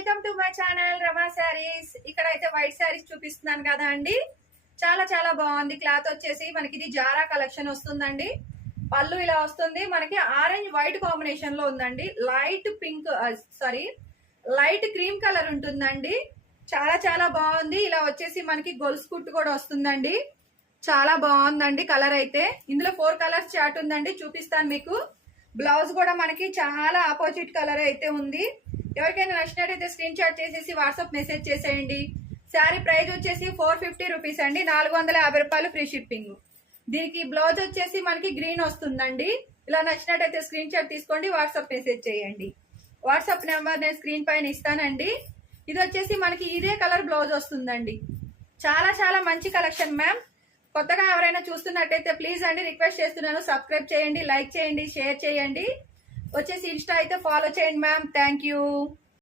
Welcome to my channel రమా శారీస్. ఇక్కడ అయితే white saris చూపిస్తున్నాను కదా అండి. చాలా చాలా బాగుంది. క్లాత్ వచ్చేసి మనకి ఇది జారా కలెక్షన్ వస్తుందండి. పళ్ళు ఇలా వస్తుంది, మనకి ఆరెంజ్ వైట్ కాంబినేషన్ లో ఉందండి. Light pink light cream colour ఉంటుందండి. చాలా చాలా బాగుంది. ఇలా వచ్చేసి మనకి గొలుసు కుట్టు కూడా వస్తుందండి. చాలా బాగుందండి కలర్ అయితే. ఇందులో 4 కలర్స్ చార్ట్ ఉందండి, చూపిస్తాను మీకు. బ్లౌజ్ కూడా మనకి చాలా ఆపోజిట్ కలర్ అయితే ఉంది. ఎవరికైనా నచ్చినట్టయితే స్క్రీన్ షాట్ చేసేసి వాట్సాప్ మెసేజ్ చేసేయండి. శారీ ప్రైస్ వచ్చేసి 450 రూపీస్ అండి, 450 రూపాయలు ఫ్రీ షిప్పింగ్. దీనికి బ్లౌజ్ వచ్చేసి మనకి గ్రీన్ వస్తుందండి. ఇలా నచ్చినట్టయితే స్క్రీన్ షాట్ తీసుకోండి, వాట్సాప్ మెసేజ్ చేయండి. వాట్సాప్ నెంబర్ నేను స్క్రీన్ పైన ఇస్తానండి. ఇది వచ్చేసి మనకి ఇదే కలర్ బ్లౌజ్ వస్తుందండి. చాలా చాలా మంచి కలెక్షన్ మ్యామ్. కొత్తగా ఎవరైనా చూస్తున్నట్టయితే ప్లీజ్ అండి రిక్వెస్ట్ చేస్తున్నాను, సబ్స్క్రైబ్ చేయండి, లైక్ చేయండి, షేర్ చేయండి. వచ్చేసి ఇన్స్టా అయితే ఫాలో చేయండి మ్యామ్. Thank you.